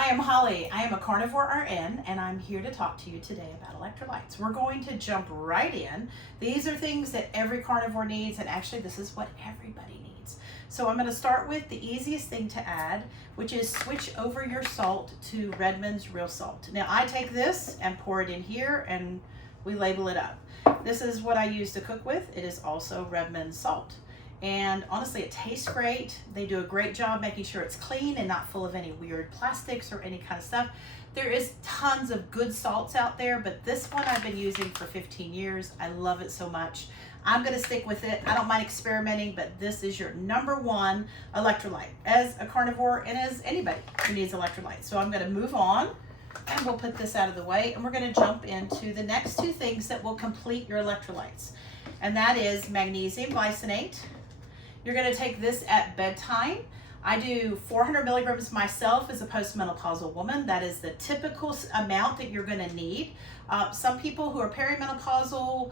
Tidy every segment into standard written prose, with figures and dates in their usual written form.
I am Holly. I am a carnivore RN, and I'm here to talk to you today about electrolytes. We're going to jump right in. These are things that every carnivore needs, and actually this is what everybody needs. So I'm going to start with the easiest thing to add, which is switch over your salt to Redmond's Real Salt. Now I take this and pour it in here, and we label it up. This is what I use to cook with. It is also Redmond's salt. And honestly, it tastes great. They do a great job making sure it's clean and not full of any weird plastics or any kind of stuff. There is tons of good salts out there, but this one I've been using for 15 years. I love it so much. I'm gonna stick with it. I don't mind experimenting, but this is your #1 electrolyte as a carnivore and as anybody who needs electrolytes. So I'm gonna move on, and we'll put this out of the way, and we're gonna jump into the next two things that will complete your electrolytes. And that is magnesium glycinate. You're going to take this at bedtime. I do 400 milligrams myself as a postmenopausal woman. That is the typical amount that you're going to need. Some people who are perimenopausal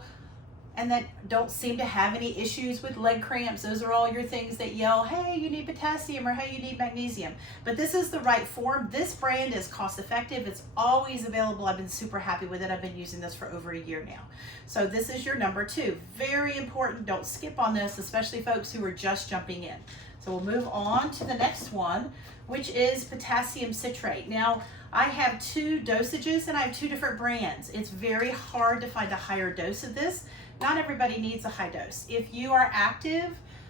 and that don't seem to have any issues with leg cramps, those are all your things that yell, hey, you need potassium, or hey, you need magnesium. But this is the right form. This brand is cost effective. It's always available. I've been super happy with it. I've been using this for over a year now. So this is your #2. Very important. Don't skip on this, especially folks who are just jumping in. So we'll move on to the next one, which is potassium citrate. Now, I have 2 dosages and I have 2 different brands. It's very hard to find a higher dose of this. Not everybody needs a high dose. If you are active,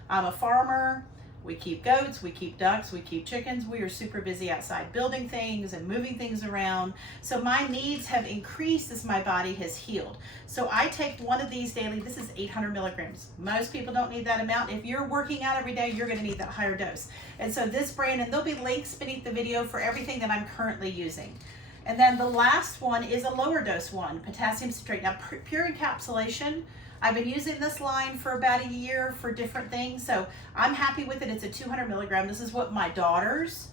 I'm a farmer, we keep goats, we keep ducks, we keep chickens, we are super busy outside building things and moving things around. So my needs have increased as my body has healed. So I take one of these daily. This is 800 milligrams. Most people don't need that amount. If you're working out every day, you're gonna need that higher dose. And so this brand, and there'll be links beneath the video for everything that I'm currently using. And then the last one is a lower dose one, potassium citrate. Now pure encapsulation, I've been using this line for about a year for different things, so I'm happy with it. It's a 200 milligram. This is what my daughters,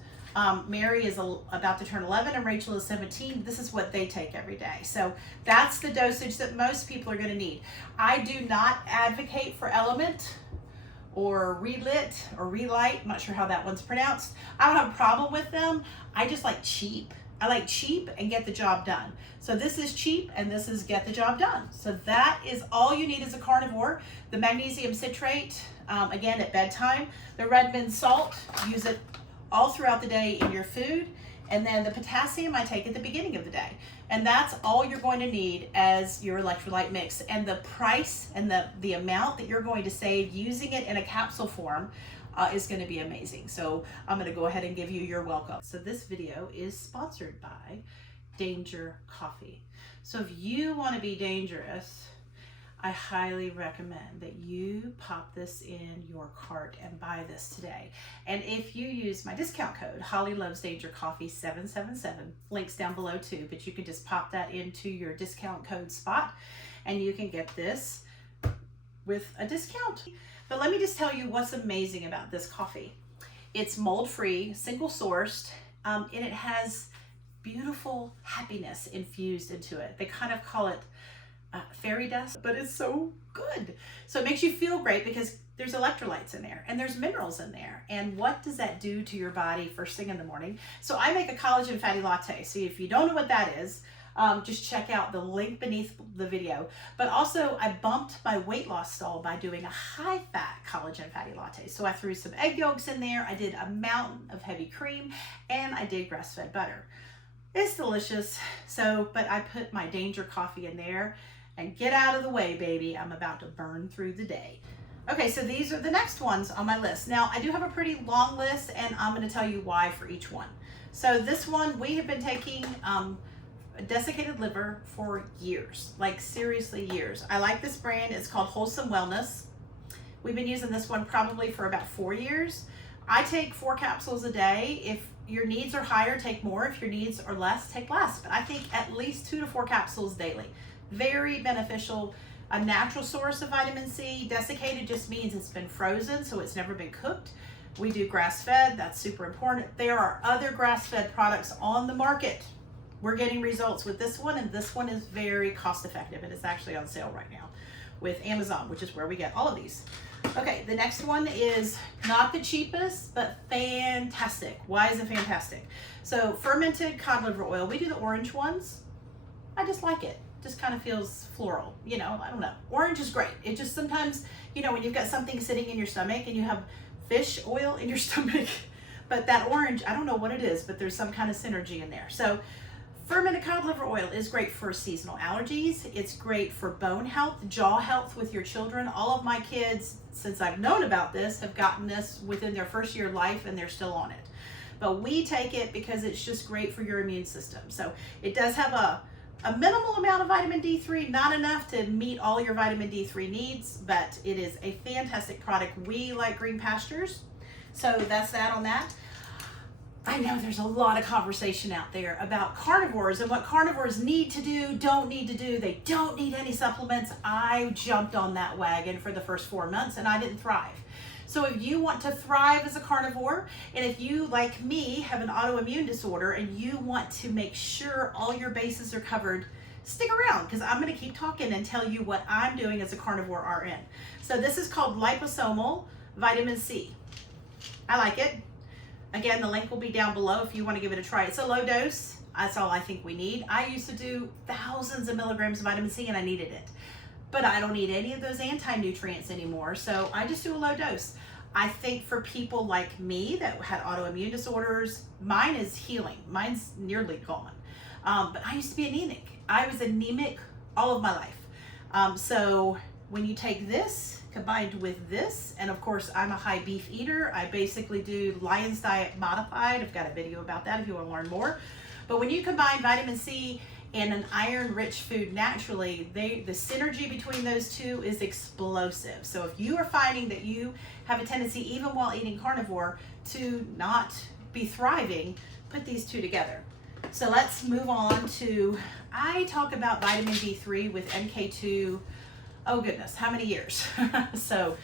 Mary is about to turn 11 and Rachel is 17. This is what they take every day. So that's the dosage that most people are gonna need. I do not advocate for Element or Relit or Relight. I'm not sure how that one's pronounced. I don't have a problem with them. I just like cheap. I like cheap and get the job done. So this is cheap and this is get the job done. So that is all you need as a carnivore. The magnesium citrate, again at bedtime. The Redmond salt, use it all throughout the day in your food. And then the potassium I take at the beginning of the day. And that's all you're going to need as your electrolyte mix. And the price and the amount that you're going to save using it in a capsule form is going to be amazing. So I'm going to go ahead and give you your welcome. So this video is sponsored by Danger Coffee. So if you want to be dangerous, I highly recommend that you pop this in your cart and buy this today. And if you use my discount code, Holly Loves Danger Coffee 777, links down below too, but you can just pop that into your discount code spot and you can get this with a discount. But let me just tell you what's amazing about this coffee. It's mold-free, single-sourced, and it has beautiful happiness infused into it. They kind of call it fairy dust, but it's so good. So it makes you feel great because there's electrolytes in there and there's minerals in there. And what does that do to your body first thing in the morning? So I make a collagen fatty latte. So if you don't know what that is, just check out the link beneath the video. But also I bumped my weight loss stall by doing a high fat collagen fatty latte. So I threw some egg yolks in there. I did a mountain of heavy cream and I did grass fed butter. It's delicious. So, but I put my Danger Coffee in there and get out of the way, baby. I'm about to burn through the day. Okay, so these are the next ones on my list. Now I do have a pretty long list and I'm gonna tell you why for each one. So this one, we have been taking desiccated liver for years, like seriously years. I like this brand. It's called Wholesome Wellness. We've been using this one probably for about 4 years. I take 4 capsules a day. If your needs are higher, take more. If your needs are less, take less. But I think at least 2 to 4 capsules daily. Very beneficial. A natural source of vitamin C. Desiccated just means it's been frozen, so it's never been cooked. We do grass-fed. That's super important. There are other grass-fed products on the market. We're getting results with this one, and this one is very cost effective, and it's actually on sale right now with Amazon, which is where we get all of these. Okay, the next one is not the cheapest, but fantastic. Why is it fantastic? So fermented cod liver oil, we do the orange ones. I just like it. Just kind of feels floral, you know, I don't know. Orange is great. It just sometimes, you know, when you've got something sitting in your stomach and you have fish oil in your stomach, but that orange, I don't know what it is, but there's some kind of synergy in there. So fermented cod liver oil is great for seasonal allergies. It's great for bone health, jaw health with your children. All of my kids, since I've known about this, have gotten this within their first year of life and they're still on it. But we take it because it's just great for your immune system. So it does have a minimal amount of vitamin D3, not enough to meet all your vitamin D3 needs, but it is a fantastic product. We like green pastures, so that's that on that. I know there's a lot of conversation out there about carnivores and what carnivores need to do, don't need to do. They don't need any supplements. I jumped on that wagon for the first 4 months and I didn't thrive. So if you want to thrive as a carnivore, and if you, like me, have an autoimmune disorder and you want to make sure all your bases are covered, stick around because I'm going to keep talking and tell you what I'm doing as a carnivore RN. So this is called liposomal vitamin C. I like it. Again, the link will be down below if you want to give it a try. It's a low dose. That's all I think we need. I used to do thousands of milligrams of vitamin C and I needed it. But I don't need any of those anti-nutrients anymore, so I just do a low dose. I think for people like me that had autoimmune disorders, mine is healing. Mine's nearly gone. But I used to be anemic. I was anemic all of my life. So when you take this combined with this, and of course I'm a high beef eater, I basically do Lion's Diet modified. I've got a video about that if you want to learn more. But when you combine vitamin C and an iron-rich food naturally, the synergy between those two is explosive. So if you are finding that you have a tendency, even while eating carnivore, to not be thriving, put these two together. So let's move on to, I talk about vitamin D3 with MK2, oh goodness, how many years? So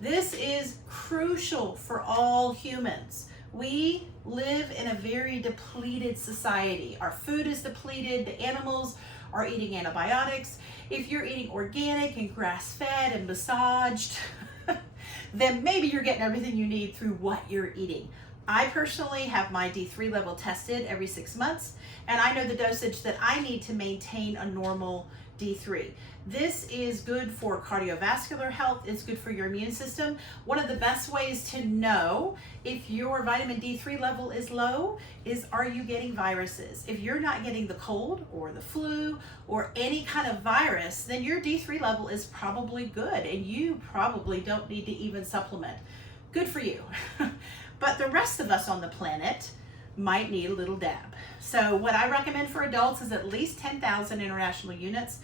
this is crucial for all humans. We live in a very depleted society. Our food is depleted. The animals are eating antibiotics. If you're eating organic and grass-fed and massaged, then maybe you're getting everything you need through what you're eating. I personally have my D3 level tested every 6 months, and I know the dosage that I need to maintain a normal D3. This is good for cardiovascular health. It's good for your immune system. One of the best ways to know if your vitamin D3 level is low is, are you getting viruses? If you're not getting the cold or the flu or any kind of virus, then your D3 level is probably good and you probably don't need to even supplement. Good for you. But the rest of us on the planet might need a little dab. So what I recommend for adults is at least 10,000 international units.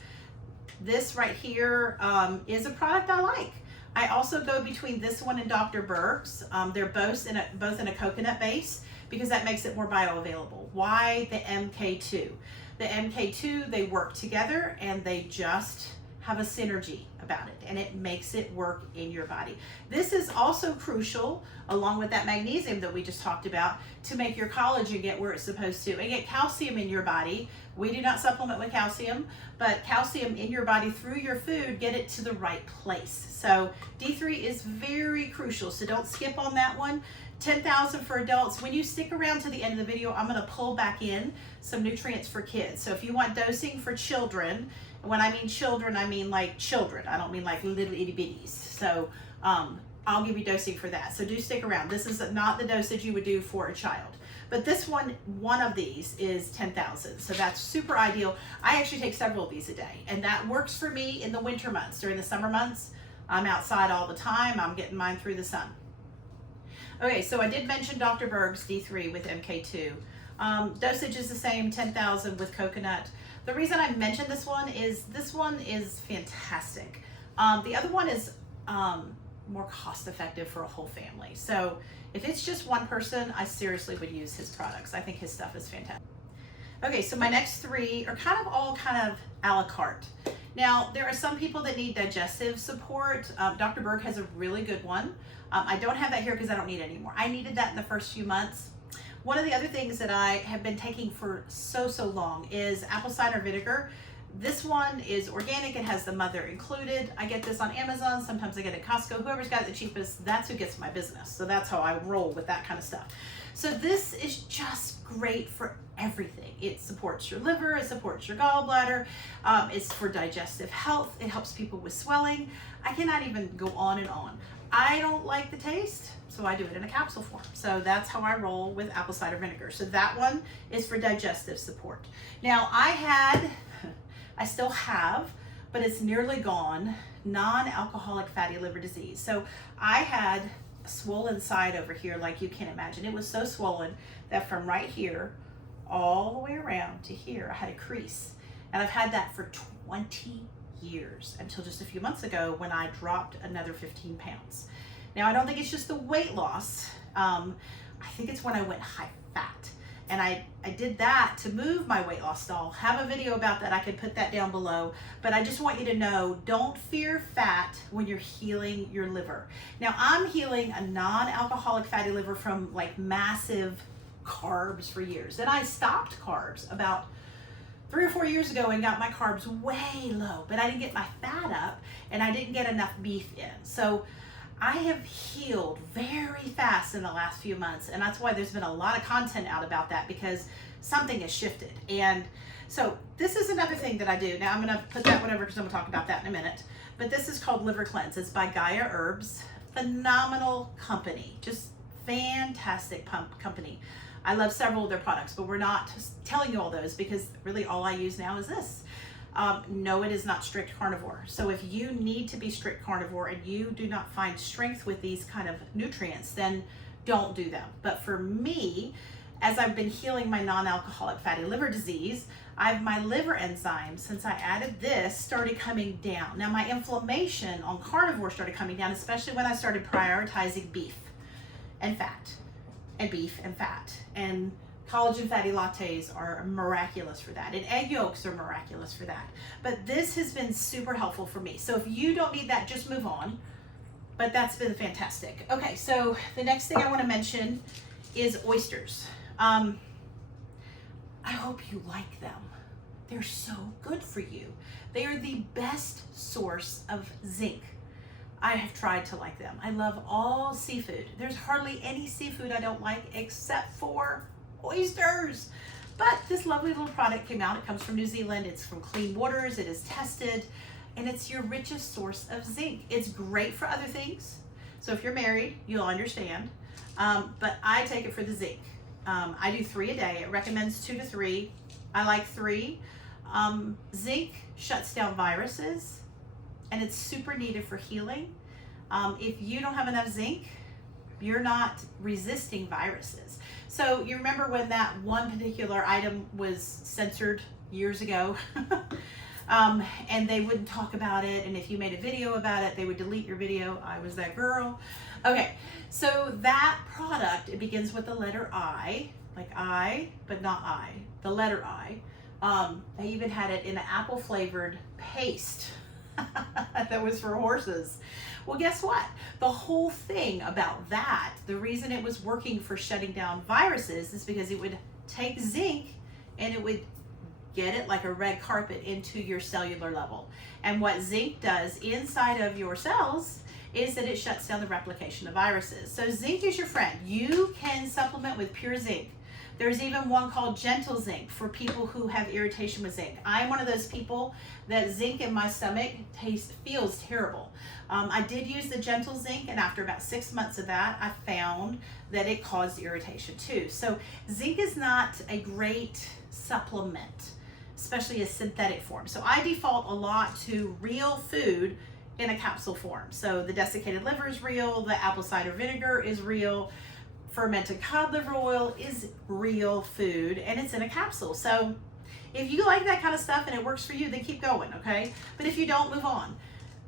This right here is a product I like. I also go between this one and Dr. Berg's. They're both in a coconut base because that makes it more bioavailable. Why the MK2? The MK2, they work together and they just have a synergy about it and it makes it work in your body. This is also crucial, along with that magnesium that we just talked about, to make your collagen get where it's supposed to and get calcium in your body. We do not supplement with calcium, but calcium in your body through your food, get it to the right place. So D3 is very crucial, so don't skip on that one. 10,000 for adults. When you stick around to the end of the video, I'm going to pull back in some nutrients for kids. So if you want dosing for children, when I mean children, I mean like children. I don't mean like little itty bitties. So I'll give you dosing for that. So do stick around. This is not the dosage you would do for a child. But this one of these is 10,000. So that's super ideal. I actually take several of these a day. And that works for me in the winter months. During the summer months, I'm outside all the time. I'm getting mine through the sun. Okay, so I did mention Dr. Berg's D3 with MK2. Dosage is the same, 10,000 with coconut. The reason I mentioned this one is fantastic. The other one is more cost effective for a whole family. So if it's just one person, I seriously would use his products. I think his stuff is fantastic. Okay, so my next three are kind of a la carte. Now, there are some people that need digestive support. Dr. Berg has a really good one. I don't have that here because I don't need it anymore. I needed that in the first few months. One of the other things that I have been taking for so long is apple cider vinegar. This one is organic. It has the mother included. I get this on Amazon. Sometimes I get it at Costco. Whoever's got it the cheapest, that's who gets my business. So that's how I roll with that kind of stuff. So this is just great for everything. It supports your liver. It supports your gallbladder. It's for digestive health. It helps people with swelling. I cannot even go on and on. I don't like the taste, so I do it in a capsule form. So that's how I roll with apple cider vinegar. So that one is for digestive support. Now I still have, but it's nearly gone, non-alcoholic fatty liver disease. So I had a swollen side over here like you can't imagine. It was so swollen that from right here all the way around to here, I had a crease. And I've had that for 20 years until just a few months ago when I dropped another 15 pounds. Now, I don't think it's just the weight loss. I think it's when I went high fat. And I did that to move my weight loss. So I'll have a video about that. I can put that down below. But I just want you to know, don't fear fat when you're healing your liver. Now, I'm healing a non-alcoholic fatty liver from like massive carbs for years. And I stopped carbs about 3 or 4 years ago and got my carbs way low. But I didn't get my fat up and I didn't get enough beef in. So I have healed very fast in the last few months, and that's why there's been a lot of content out about that, because something has shifted. And so this is another thing that I do. Now I'm gonna put that one over because I'm gonna talk about that in a minute. But this is called Liver Cleanse. It's by Gaia Herbs. Phenomenal company, just fantastic company. I love several of their products, but we're not telling you all those because really all I use now is this. No, it is not strict carnivore. So if you need to be strict carnivore and you do not find strength with these kind of nutrients, then don't do them. But for me, as I've been healing my non-alcoholic fatty liver disease, my liver enzymes, since I added this, started coming down. Now my inflammation on carnivore started coming down, especially when I started prioritizing beef and fat, and beef and fat. And collagen fatty lattes are miraculous for that. And egg yolks are miraculous for that. But this has been super helpful for me. So if you don't need that, just move on. But that's been fantastic. Okay, so the next thing I want to mention is oysters. I hope you like them. They're so good for you. They are the best source of zinc. I have tried to like them. I love all seafood. There's hardly any seafood I don't like except for oysters. But this lovely little product came out. It comes from New Zealand. It's from clean waters. It is tested, and it's your richest source of zinc. It's great for other things. So if you're married, you'll understand. But I take it for the zinc. I do 3 a day. It recommends 2 to 3. I like 3. Zinc shuts down viruses, and it's super needed for healing. If you don't have enough zinc, you're not resisting viruses. So you remember when that one particular item was censored years ago, and they wouldn't talk about it, and if you made a video about it, they would delete your video. I was that girl. Okay, so that product, it begins with the letter I, like I, but not I, the letter I. I even had it in an apple flavored paste that was for horses. Well, guess what? The whole thing about that, the reason it was working for shutting down viruses is because it would take zinc and it would get it like a red carpet into your cellular level. And what zinc does inside of your cells is that it shuts down the replication of viruses. So zinc is your friend. You can supplement with pure zinc. There's even one called gentle zinc for people who have irritation with zinc. I'm one of those people that zinc in my stomach feels terrible. I did use the gentle zinc, and after about 6 months of that, I found that it caused irritation too. So zinc is not a great supplement, especially a synthetic form. So I default a lot to real food in a capsule form. So the desiccated liver is real, the apple cider vinegar is real, fermented cod liver oil is real food, and it's in a capsule. So if you like that kind of stuff and it works for you, then keep going, okay? But if you don't, move on.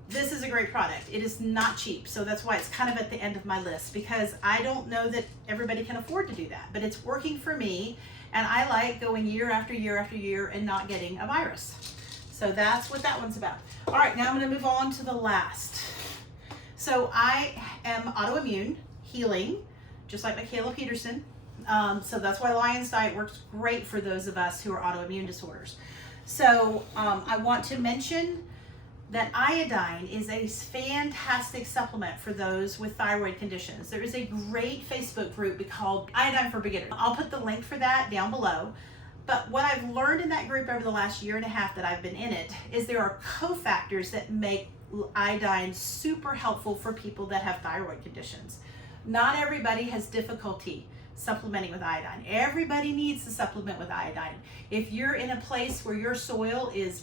This is a great product. It is not cheap, so that's why it's kind of at the end of my list, because I don't know that everybody can afford to do that, but it's working for me, and I like going year after year after year and not getting a virus. So that's what that one's about. All right, now I'm gonna move on to the last. So I am autoimmune, healing, just like Michaela Peterson. So that's why Lion's Diet works great for those of us who are autoimmune disorders. So I want to mention that iodine is a fantastic supplement for those with thyroid conditions. There is a great Facebook group called Iodine for Beginners. I'll put the link for that down below. But what I've learned in that group over the last year and a half that I've been in it is there are cofactors that make iodine super helpful for people that have thyroid conditions. Not everybody has difficulty supplementing with iodine. Everybody needs to supplement with iodine. If you're in a place where your soil is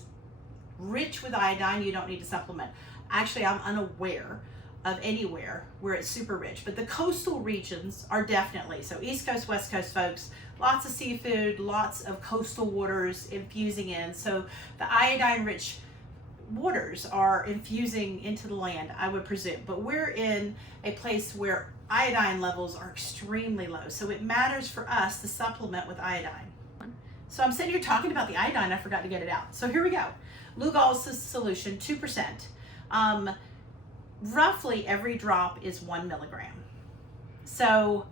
rich with iodine, you don't need to supplement. Actually, I'm unaware of anywhere where it's super rich, but the coastal regions are definitely. So East Coast, West Coast folks, lots of seafood, lots of coastal waters infusing in. So the iodine rich waters are infusing into the land, I would presume. But we're in a place where iodine levels are extremely low. So it matters for us to supplement with iodine. So I'm sitting here talking about the iodine, I forgot to get it out. So here we go. Lugol's solution, 2%. Roughly every drop is 1 milligram. So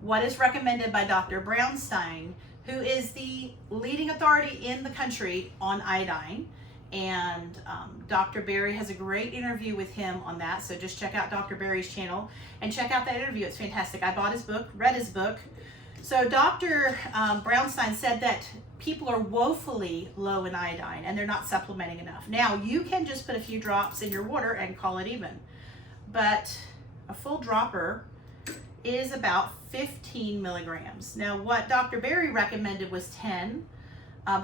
what is recommended by Dr. Brownstein, who is the leading authority in the country on iodine, and Dr. Berry has a great interview with him on that, so just check out Dr. Berry's channel and check out that interview. It's fantastic. I bought his book, read his book. So Dr. Brownstein said that people are woefully low in iodine and they're not supplementing enough. Now, you can just put a few drops in your water and call it even, but a full dropper is about 15 milligrams. Now, what Dr. Berry recommended was 10.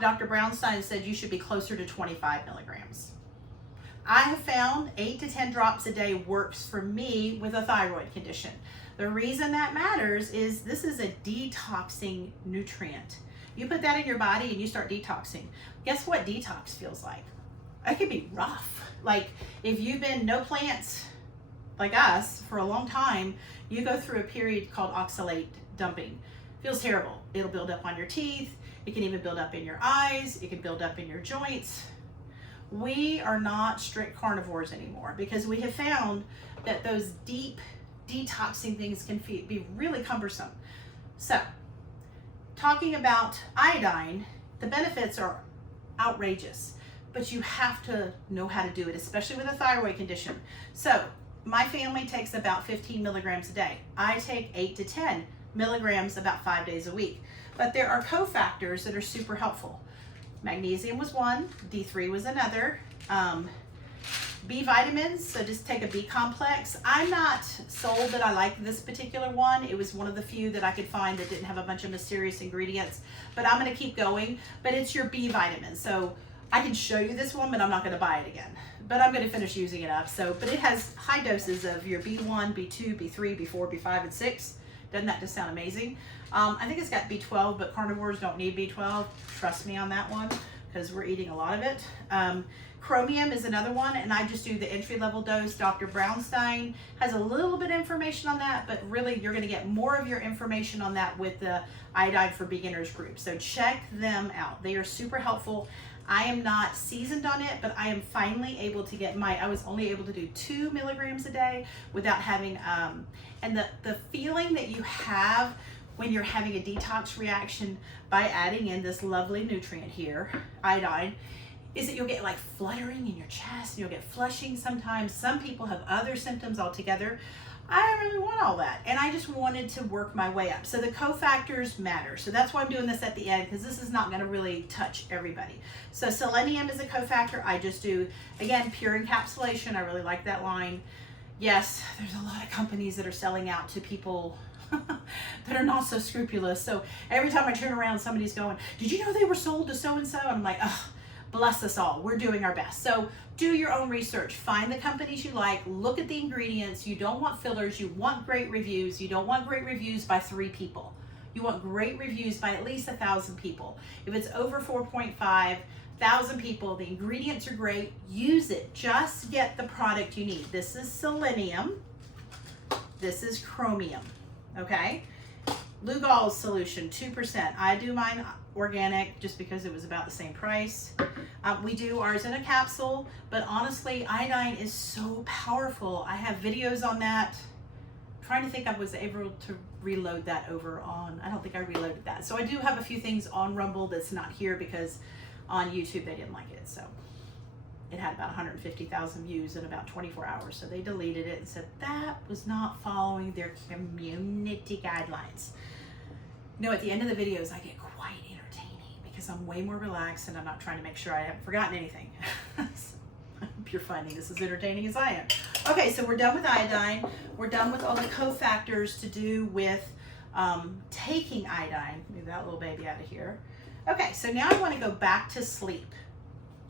Dr. Brownstein said you should be closer to 25 milligrams. I have found 8 to 10 drops a day works for me with a thyroid condition. The reason that matters is this is a detoxing nutrient. You put that in your body and you start detoxing. Guess what detox feels like? It could be rough. Like if you've been no plants like us for a long time, you go through a period called oxalate dumping. Feels terrible. It'll build up on your teeth. It can even build up in your eyes. It can build up in your joints. We are not strict carnivores anymore because we have found that those deep detoxing things can be really cumbersome. So, talking about iodine, the benefits are outrageous, but you have to know how to do it, especially with a thyroid condition. So, my family takes about 15 milligrams a day. I take 8 to 10 milligrams about 5 days a week. But there are cofactors that are super helpful. Magnesium was one, D3 was another. B vitamins, so just take a B complex. I'm not sold that I like this particular one. It was one of the few that I could find that didn't have a bunch of mysterious ingredients, but I'm gonna keep going. But it's your B vitamins. So I can show you this one, but I'm not gonna buy it again. But I'm gonna finish using it up. So, but it has high doses of your B1, B2, B3, B4, B5, and 6. Doesn't that just sound amazing? I think it's got B12, but carnivores don't need B12. Trust me on that one, because we're eating a lot of it. Chromium is another one, and I just do the entry-level dose. Dr. Brownstein has a little bit of information on that, but really you're gonna get more of your information on that with the Iodine for Beginners group. So check them out. They are super helpful. I am not seasoned on it, but I am finally able to get I was only able to do 2 milligrams a day without having, and the feeling that you have when you're having a detox reaction by adding in this lovely nutrient here, iodine, is that you'll get like fluttering in your chest, and you'll get flushing sometimes. Some people have other symptoms altogether. I don't really want all that, and I just wanted to work my way up. So the cofactors matter. So that's why I'm doing this at the end, because this is not going to really touch everybody. So selenium is a cofactor. I just do, again, pure encapsulation. I really like that line. Yes, there's a lot of companies that are selling out to people that are not so scrupulous. So every time I turn around, somebody's going, did you know they were sold to so-and-so? I'm like, ugh. Bless us all. We're doing our best. So do your own research. Find the companies you like. Look at the ingredients. You don't want fillers. You want great reviews. You don't want great reviews by 3 people. You want great reviews by at least 1,000 people. If it's over 4,500 people, the ingredients are great. Use it. Just get the product you need. This is selenium. This is chromium. Okay? Lugol's solution, 2%. I do mine organic just because it was about the same price. We do ours in a capsule, but honestly, iodine is so powerful. I have videos on that. I'm trying to think, I was able to reload that over on, I don't think I reloaded that. So I do have a few things on Rumble that's not here because on YouTube, they didn't like it. So it had about 150,000 views in about 24 hours. So they deleted it and said that was not following their community guidelines. You know, at the end of the videos, I get quite entertaining because I'm way more relaxed and I'm not trying to make sure I haven't forgotten anything. So I hope you're finding this as entertaining as I am. Okay, so we're done with iodine. We're done with all the cofactors to do with taking iodine. Move that little baby out of here. Okay, so now I want to go back to sleep.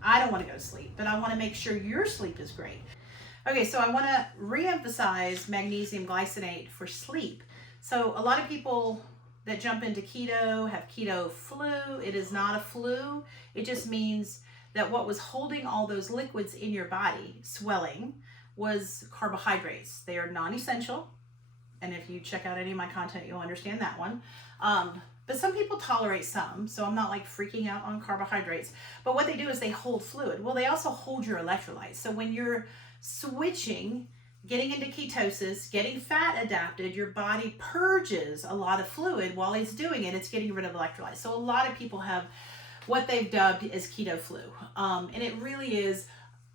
I don't want to go to sleep, but I want to make sure your sleep is great. Okay, so I want to re-emphasize magnesium glycinate for sleep. So a lot of people that jump into keto have keto flu. It is not a flu. It just means that what was holding all those liquids in your body, swelling, was carbohydrates. They are non-essential. And if you check out any of my content, you'll understand that one. But some people tolerate some, so I'm not like freaking out on carbohydrates. But what they do is they hold fluid. Well, they also hold your electrolytes. So when you're switching, getting into ketosis, getting fat adapted, your body purges a lot of fluid while it's doing it. It's getting rid of electrolytes. So a lot of people have what they've dubbed as keto flu. And it really is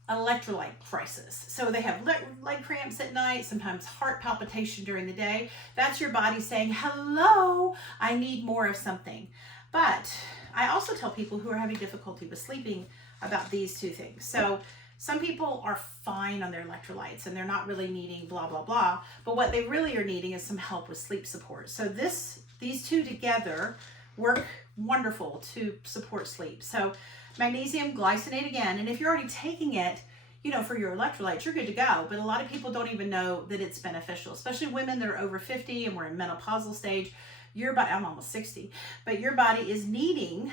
electrolyte crisis. So they have leg cramps at night, sometimes heart palpitation during the day. That's your body saying, hello, I need more of something. But I also tell people who are having difficulty with sleeping about these two things. So some people are fine on their electrolytes and they're not really needing blah, blah, blah. But what they really are needing is some help with sleep support. So these two together work wonderful to support sleep. So magnesium glycinate again, and if you're already taking it, you know, for your electrolytes, you're good to go. But a lot of people don't even know that it's beneficial, especially women that are over 50 and we're in menopausal stage. Your body, I'm almost 60, but your body is needing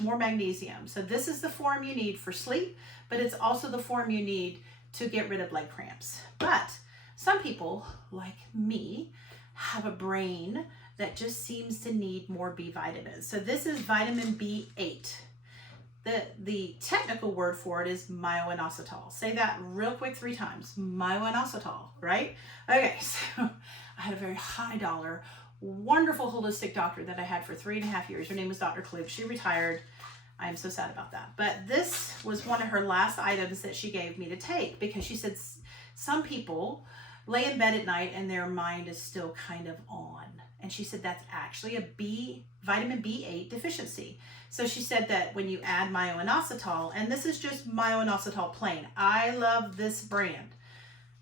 more magnesium. So this is the form you need for sleep, but it's also the form you need to get rid of leg cramps. But some people, like me, have a brain that just seems to need more B vitamins. So this is vitamin B8. The technical word for it is myo-inositol. Say that real quick 3 times. Myo-inositol, right? Okay, so I had a very high dollar, wonderful holistic doctor that I had for 3.5 years. Her name was Dr. Klug. She retired. I am so sad about that. But this was one of her last items that she gave me to take because she said some people lay in bed at night and their mind is still kind of on. And she said that's actually a vitamin B8 deficiency. So she said that when you add myo-inositol, and this is just myo-inositol plain. I love this brand,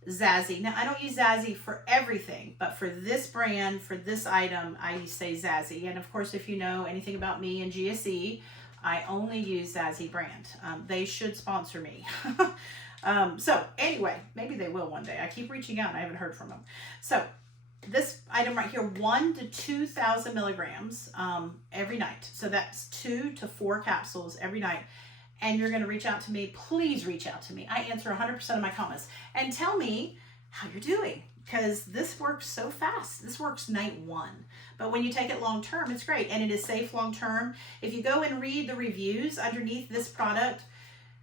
Zazie. Now, I don't use Zazie for everything, but for this brand, for this item, I say Zazie. And of course, if you know anything about me and GSE, I only use Zazie brand. They should sponsor me. So anyway, maybe they will one day. I keep reaching out and I haven't heard from them. So this item right here, 1,000 to 2,000 milligrams every night. So that's 2 to 4 capsules every night. And you're going to reach out to me. Please reach out to me. I answer 100% of my comments. And tell me how you're doing, because this works so fast. This works night 1. But when you take it long term, it's great. And it is safe long term. If you go and read the reviews underneath this product,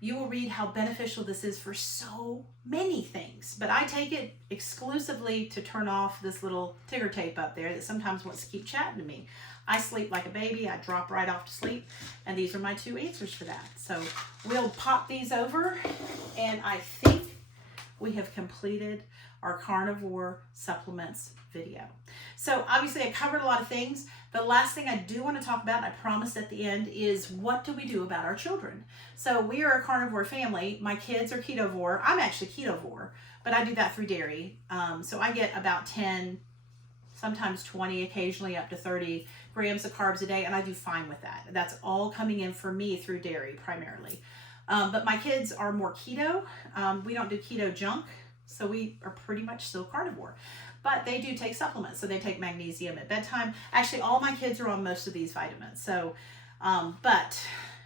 you will read how beneficial this is for so many things. But I take it exclusively to turn off this little ticker tape up there that sometimes wants to keep chatting to me. I sleep like a baby. I drop right off to sleep. And these are my 2 answers for that. So we'll pop these over. And I think we have completed our carnivore supplements video. So obviously I covered a lot of things. The last thing I do want to talk about, I promised at the end, is what do we do about our children? So we are a carnivore family. My kids are ketovore. I'm actually ketovore, but I do that through dairy. So I get about 10, sometimes 20, occasionally up to 30 grams of carbs a day, and I do fine with that. That's all coming in for me through dairy primarily. But my kids are more keto. We don't do keto junk, so we are pretty much still carnivore. But they do take supplements, so they take magnesium at bedtime. Actually, all my kids are on most of these vitamins. So, but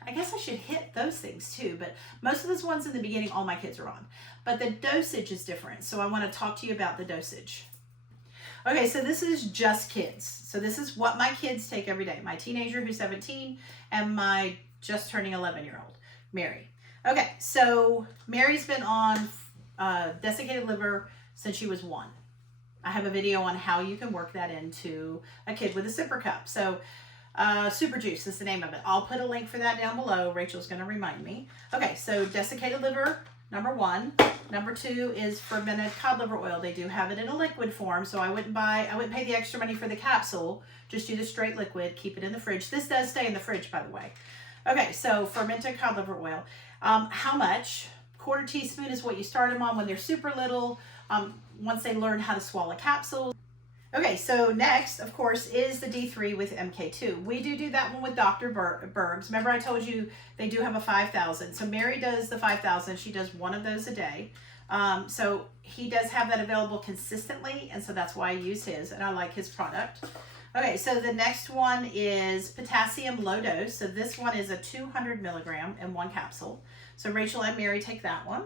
I guess I should hit those things too. But most of those ones in the beginning, all my kids are on. But the dosage is different. So I want to talk to you about the dosage. Okay, so this is just kids. So this is what my kids take every day. My teenager who's 17 and my just turning 11-year-old, Mary. Okay, so Mary's been on desiccated liver since she was 1. I have a video on how you can work that into a kid with a sipper cup. So Super Juice is the name of it. I'll put a link for that down below. Rachel's going to remind me. Okay, so desiccated liver, number 1. Number 2 is fermented cod liver oil. They do have it in a liquid form, so I wouldn't pay the extra money for the capsule. Just do the straight liquid, keep it in the fridge. This does stay in the fridge, by the way. Okay, so fermented cod liver oil. How much? 1/4 teaspoon is what you start them on when they're super little, once they learn how to swallow capsules. Okay, so next, of course, is the D3 with MK2. We do that one with Dr. Berg's. Remember I told you they do have a 5,000. So Mary does the 5,000. She does one of those a day. So he does have that available consistently, and so that's why I use his, and I like his product. Okay, so the next one is potassium low dose. So this one is a 200 milligram in 1 capsule. So Rachel and Mary take that one.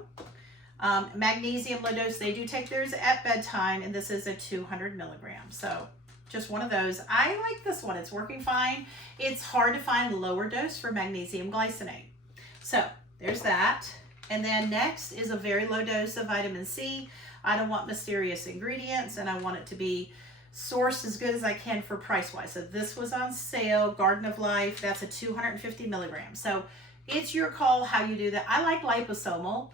Magnesium low dose, they do take theirs at bedtime, and this is a 200 milligrams. So just one of those. I like this one. It's working fine. It's hard to find lower dose for magnesium glycinate. So there's that. And then next is a very low dose of vitamin C. I don't want mysterious ingredients, and I want it to be sourced as good as I can for price-wise. So this was on sale, Garden of Life. That's a 250 milligrams. So it's your call how you do that. I like liposomal,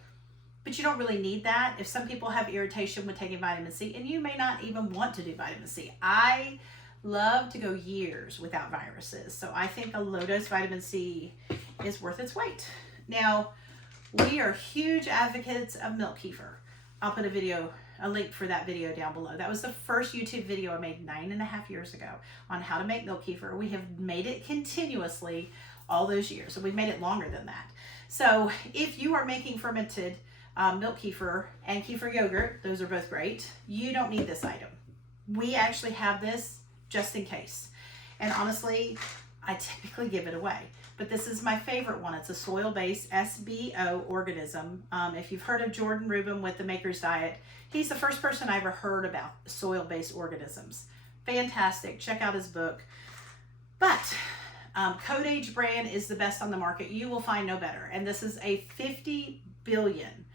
but you don't really need that. If some people have irritation with taking vitamin C, and you may not even want to do vitamin C. I love to go years without viruses. So I think a low dose vitamin C is worth its weight. Now, we are huge advocates of milk kefir. I'll put a link for that video down below. That was the first YouTube video I made 9.5 years ago on how to make milk kefir. We have made it continuously all those years. So we've made it longer than that. So if you are making fermented milk kefir and kefir yogurt, those are both great, you don't need this item. We actually have this just in case. And honestly, I typically give it away. But this is my favorite one. It's a soil-based SBO organism. If you've heard of Jordan Rubin with the Maker's Diet, he's the first person I ever heard about soil-based organisms. Fantastic. Check out his book. But Code Age brand is the best on the market. You will find no better. And this is a 50 billion.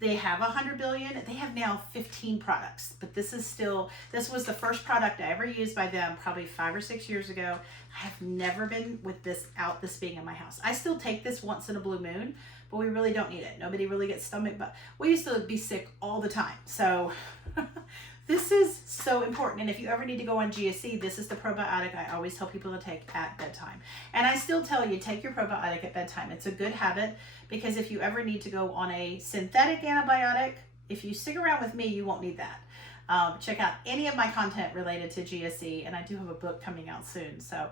They have 100 billion. They have now 15 products, but this was the first product I ever used by them probably 5 or 6 years ago. I have never been without this being in my house. I still take this once in a blue moon, but we really don't need it. Nobody really gets stomach, but we used to be sick all the time. So this is so important. And if you ever need to go on GSC, this is the probiotic I always tell people to take at bedtime. And I still tell you, take your probiotic at bedtime. It's a good habit, because if you ever need to go on a synthetic antibiotic, if you stick around with me, you won't need that. Check out any of my content related to GSC, and I do have a book coming out soon, so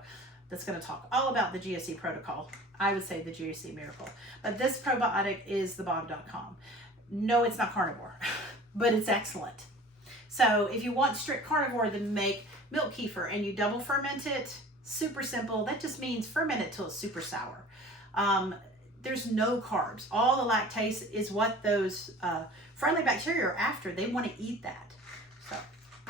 that's going to talk all about the GSC protocol. I would say the GSC miracle. But this probiotic is thebomb.com. No, it's not carnivore, but it's excellent. So if you want strict carnivore, then make milk kefir and you double ferment it. Super simple. That just means ferment it till it's super sour. There's no carbs. All the lactase is what those friendly bacteria are after. They want to eat that. So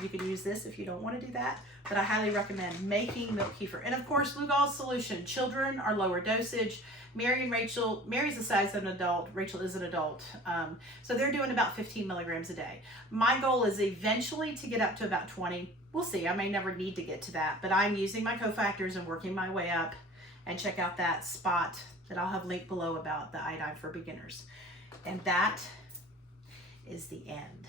you can use this if you don't want to do that, but I highly recommend making milk kefir. And of course, Lugol's solution. Children are lower dosage. Mary and Rachel, Mary's the size of an adult, Rachel is an adult. So they're doing about 15 milligrams a day. My goal is eventually to get up to about 20. We'll see, I may never need to get to that, but I'm using my cofactors and working my way up. And check out that spot that I'll have linked below about the iodine for beginners. And that is the end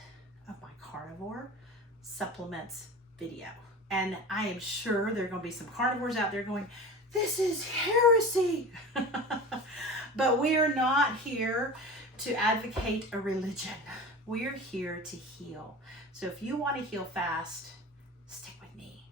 of my carnivore supplements video. And I am sure there are going to be some carnivores out there going, this is heresy. But we are not here to advocate a religion. We're here to heal. So if you want to heal fast, stick with me.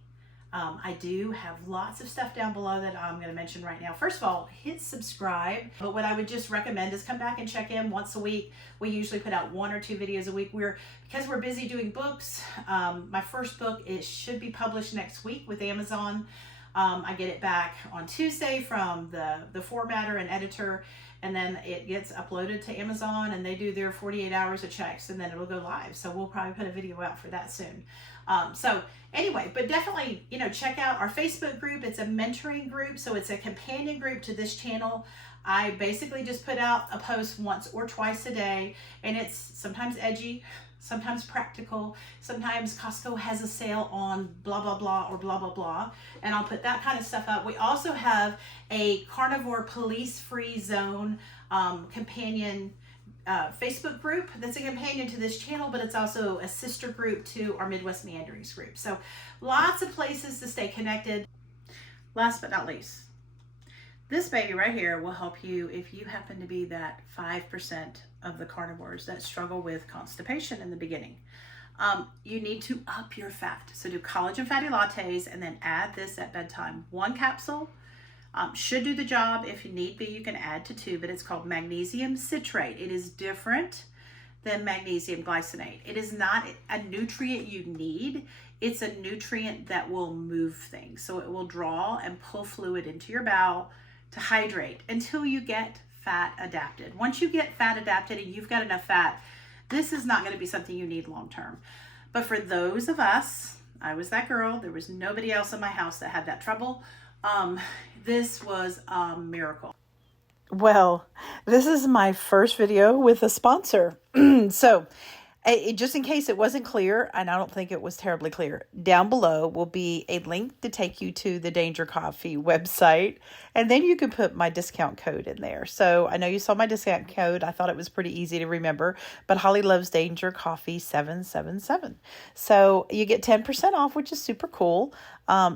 I do have lots of stuff down below that I'm going to mention right now. First of all, hit subscribe. But what I would just recommend is come back and check in once a week. We usually put out 1 or 2 videos a week. Because we're busy doing books, my first book, it should be published next week with Amazon. I get it back on Tuesday from the formatter and editor, and then it gets uploaded to Amazon, and they do their 48 hours of checks, and then it'll go live. So we'll probably put a video out for that soon. So anyway, but definitely, check out our Facebook group. It's a mentoring group, so it's a companion group to this channel. I basically just put out a post once or twice a day, and it's sometimes edgy, sometimes practical, sometimes Costco has a sale on blah, blah, blah, or blah, blah, blah. And I'll put that kind of stuff up. We also have a carnivore police-free zone companion Facebook group that's a companion to this channel, but it's also a sister group to our Midwest Meanderings group. So lots of places to stay connected. Last but not least, this baby right here will help you if you happen to be that 5% of the carnivores that struggle with constipation in the beginning. You need to up your fat. So do collagen fatty lattes and then add this at bedtime. 1 capsule should do the job. If you need be, you can add to 2, but it's called magnesium citrate. It is different than magnesium glycinate. It is not a nutrient you need. It's a nutrient that will move things. So it will draw and pull fluid into your bowel to hydrate until you get fat adapted. Once you get fat adapted and you've got enough fat, this is not going to be something you need long term. But for those of us, I was that girl, there was nobody else in my house that had that trouble. This was a miracle. Well, this is my first video with a sponsor. So just in case it wasn't clear, and I don't think it was terribly clear, down below will be a link to take you to the Danger Coffee website, and then you can put my discount code in there. So I know you saw my discount code. I thought it was pretty easy to remember, but Holly loves Danger Coffee 777. So you get 10% off, which is super cool.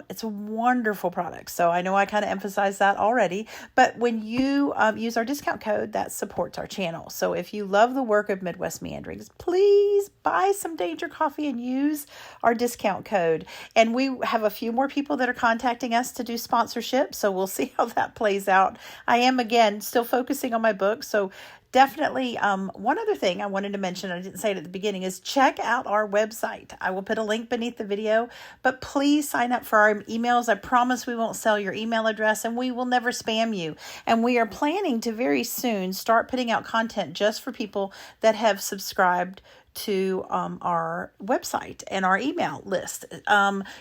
It's a wonderful product. So I know I kind of emphasized that already, but when you use our discount code, that supports our channel. So if you love the work of Midwest Meanderings, please buy some Danger Coffee and use our discount code. And we have a few more people that are contacting us to do sponsorship. So we'll see how that plays out. I am, again, still focusing on my book. So definitely, one other thing I wanted to mention, I didn't say it at the beginning, is check out our website. I will put a link beneath the video, but please sign up for our emails. I promise we won't sell your email address and we will never spam you. And we are planning to very soon start putting out content just for people that have subscribed to our website and our email list.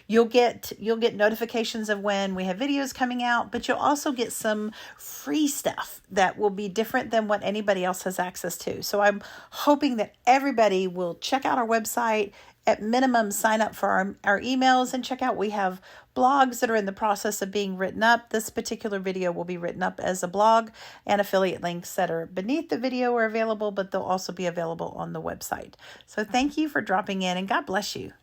You'll get notifications of when we have videos coming out, but you'll also get some free stuff that will be different than what anybody else has access to. So I'm hoping that everybody will check out our website. At minimum, sign up for our emails and check out. We have blogs that are in the process of being written up. This particular video will be written up as a blog, and affiliate links that are beneath the video are available, but they'll also be available on the website. So thank you for dropping in, and God bless you.